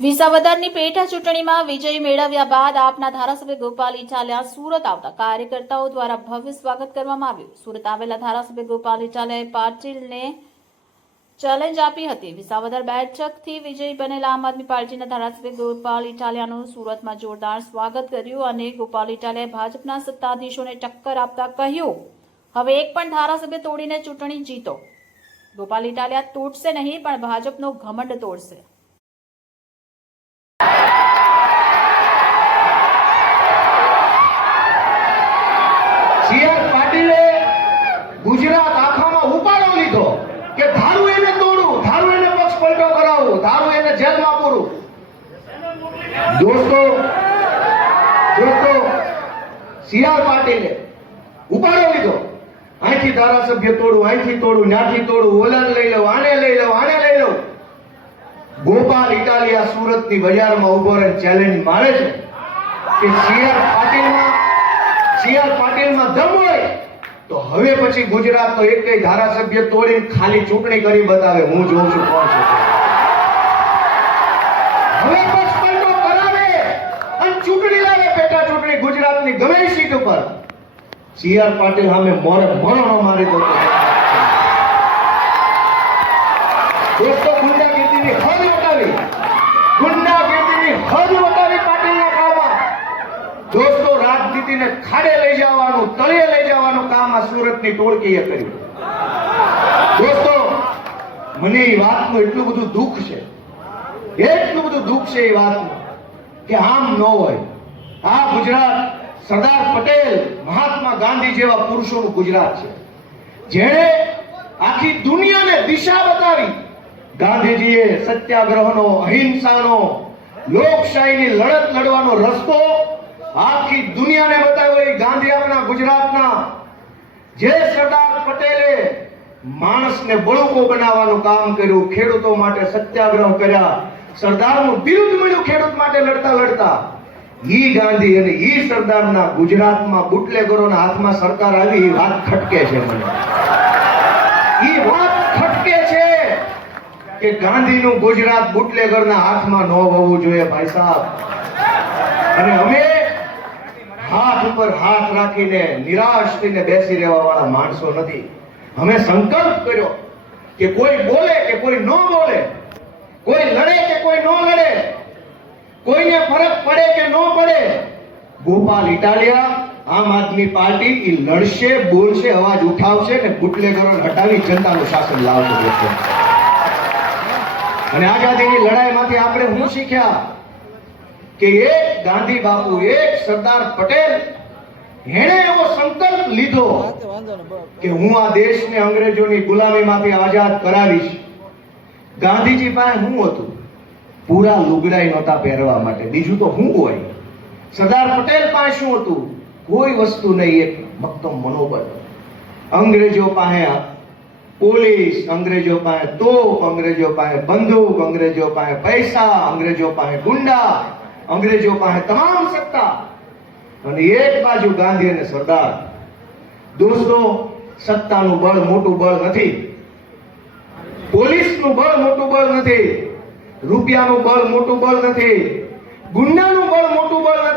વિસાવદરની પેટા ચૂંટણીમાં વિજય મેળવ્યા બાદ આપના ધારાસભ્ય ગોપાલ ઇટાલિયા સુરત આવતા કાર્યકર્તાઓ દ્વારા ભવ્ય સ્વાગત કરવામાં આવ્યું। સુરત આવેલા ધારાસભ્ય ગોપાલ ઇટાલિયાએ પાટીલને ચેલેન્જ આપી હતી। વિસાવદર બેઠકથી વિજય બનેલા આમ આદમી પાર્ટીના ધારાસભ્ય ગોપાલ ઇટાલિયાનું સુરતમાં જોરદાર સ્વાગત કર્યું અને ગોપાલ ઇટાલિયાએ ભાજપના સત્તાધીશોને ટક્કર આપતા કહ્યું, હવે એક પણ ધારાસભ્ય તોડીને ચૂંટણી જીતો। ગોપાલ ઇટાલિયા તૂટશે નહીં, પણ ભાજપનો ઘમંડ તોડશે। સીઆર પાટીલે ગુજરાત આખામાં ઉપાડો લીધો કે ધારું એને તોડું, ધારું એને પક્ષ પલટો કરાવું, ધારું એને જેલમાં પૂરું। દોસ્તો સીઆર પાટીલે ઉપાડો લીધો, અહીંથી ધારાસભ્ય તોડું, અહીંથી તોડું, ત્યાંથી તોડું, ઓલાને લઈ લઉં, આને લઈ લઉં, આને લઈ લઉં। ગોપાલ ઇટાલિયા સુરતની બજારમાં ઉભો રહે ચેલેન્જ મારે છે કે સીઆર પાટીલમાં દમ હોય તો હવે પછી ગુજરાતનો એકેય ધારાસભ્ય તોડીને ખાલી ચૂંટણી કરી બતાવે। હું જોઉં છું કોણ છે। હવે પક્ષ પલટો કરાવે અને ચૂંટણી લાવે, પેટા ચૂંટણી ગુજરાતની ગમે સીટ ઉપર સીઆર પાટીલ સામે મરણો મારી દો। દોસ્તો ગુંડાગીરીની હદ વટાવી પાટીલના કામમાં દોસ્તો રાજનીતિને ખાડે લઈ જવાનું, તળિયે લઈ જવાનું કામ આ સુરતની ટોળકીએ કર્યું। દોસ્તો મને એ વાતનું એટલું બધું દુઃખ છે એ વાતનું કે આમ ન હોય। આ ગુજરાત સરદાર પટેલ, મહાત્મા ગાંધી જેવા પુરુષોનું ગુજરાત છે, જેણે આખી દુનિયાને દિશા બતાવી। ગાંધીજીએ સત્યાગ્રહનો, અહિંસાનો, લોકશાહીની લડત લડવાનો રસ્તો આખી દુનિયાને બતાવ્યો। ગાંધી આપણા ગુજરાતના જે સરદાર પટેલે માણસને બળુકો બનાવવાનું કામ કર્યું, ખેડૂતો માટે સત્યાગ્રહ કર્યા, સરદારનું બિરુદ મળ્યું ખેડૂત માટે લડતા લડતા। ઈ ગાંધી અને ઈ સરદારના ગુજરાતમાં બુટલેગરોના હાથમાં સરકાર આવી, એ વાત ખટકે છે મને। ઈ વાત ખટકે છે કે ગાંધીનું ગુજરાત બુટલેગરના હાથમાં ન હોવું જોઈએ ભાઈ સાહેબ। અને અમે હાથ ઉપર હાથ રાખીને નિરાશ થઈને બેસી રહેવા વાળા માણસો નથી। અમે સંકલ્પ કર્યો કે કોઈ બોલે કે કોઈ ન બોલે, કોઈ લડે કે કોઈ ન લડે, કોઈને ફરક પડે કે ન પડે, ગોપાલ ઇટાલિયા આમ આદમી પાર્ટી ઈ લડશે, બોલશે, અવાજ ઉઠાવશે ને બુટલેગરોને હટાવી જનતાનું શાસન લાવશે। અને આઝાદીની લડાઈમાંથી આપણે શું શીખ્યા કે એક ગાંધી બાપુ, એક સરદાર પટેલ, એણે એવો સંકલ્પ લીધો કે હું આ દેશને અંગ્રેજોની ગુલામીમાંથી આઝાદ કરાવીશ। ગાંધીજી પાસે શું હતું? પૂરા લુગડાઈ નહોતા પહેરવા માટે, બીજું તો શું હોય? સરદાર પટેલ પાસે શું હતું? કોઈ વસ્તુ નહીં, એક મક્તમ મનોબળ। અંગ્રેજો પાસે પોલીસ, અંગ્રેજો પાસે તોપ, અંગ્રેજો પાસે બંદૂક, અંગ્રેજો પાસે પૈસા, અંગ્રેજો પાસે ગુંડા, અંગ્રેજો પાસે તમામ સત્તા, અને એક બાજુ ગાંધી અને સરદાર। દોસ્તો સત્તાનું બળ મોટું બળ નથી, પોલીસનું બળ મોટું બળ નથી, રૂપિયાનું બળ મોટું બળ નથી, ગુંડાનું બળ મોટું બળ નથી।